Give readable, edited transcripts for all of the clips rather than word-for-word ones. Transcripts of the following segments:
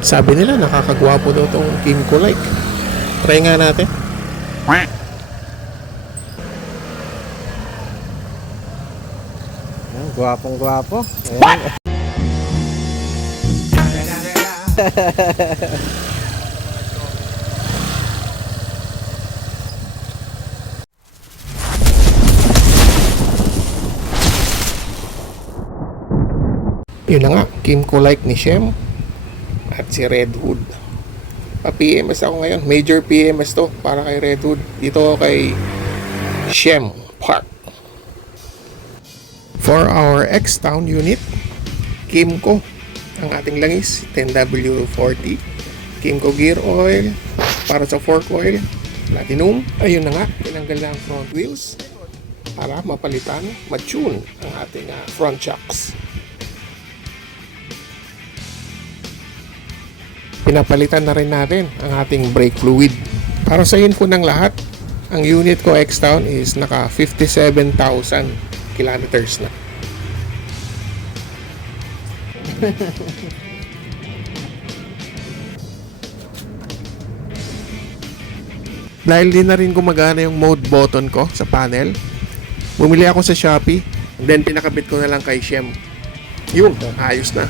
Sabi nila nakakagwapo daw tong Kim ko like. Try nga natin. Gwapong gwapo. Ayan. Yun na nga, Kim ko like ni Shem at si Red Hood. Pa-PMS ako ngayon. Major PMS to para kay Red Hood. Dito kay Shem Park. For our X-Town unit, Kimco ang ating langis, 10W40. Kimco gear oil para sa fork oil, platinum. Ayun na nga, tinanggal na ang front wheels para mapalitan, matune ang ating front shocks. Pinapalitan na rin natin ang ating brake fluid. Para sa info ng lahat, ang unit ko X-Town is naka 57,000 kilometers na. Dahil di na rin gumagana yung mode button ko sa panel, bumili ako sa Shopee, then pinakabit ko na lang kay Shem. Yun, ayos na.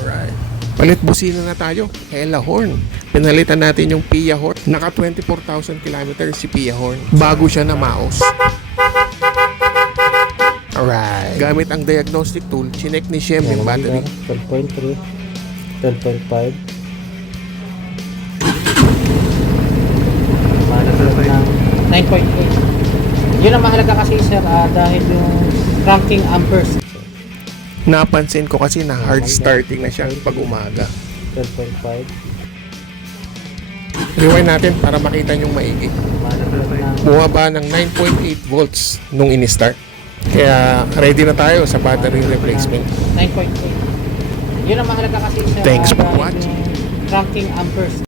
Alright. Palit busina na tayo. Hella horn. Pinalitan natin yung Pia horn. Naka 24,000 kilometers si Pia horn. Bago siya na maos. Alright. Gamit ang diagnostic tool, chinek ni Shem yung battery. 12.3, 12.5. Mahalaga ng 9.8. Yun ang mahalaga kasi sir, dahil yung cranking amperes. Napansin ko kasi na hard starting na siya pag umaga. 12.5. Rewind natin para makita yung maigi. Bumaba ng 9.8 volts nung in-start. Kaya ready na tayo sa battery replacement. 9.8. Yun ang mahalaga kasi sir, Thanks for dahil watching. yung cranking amperes.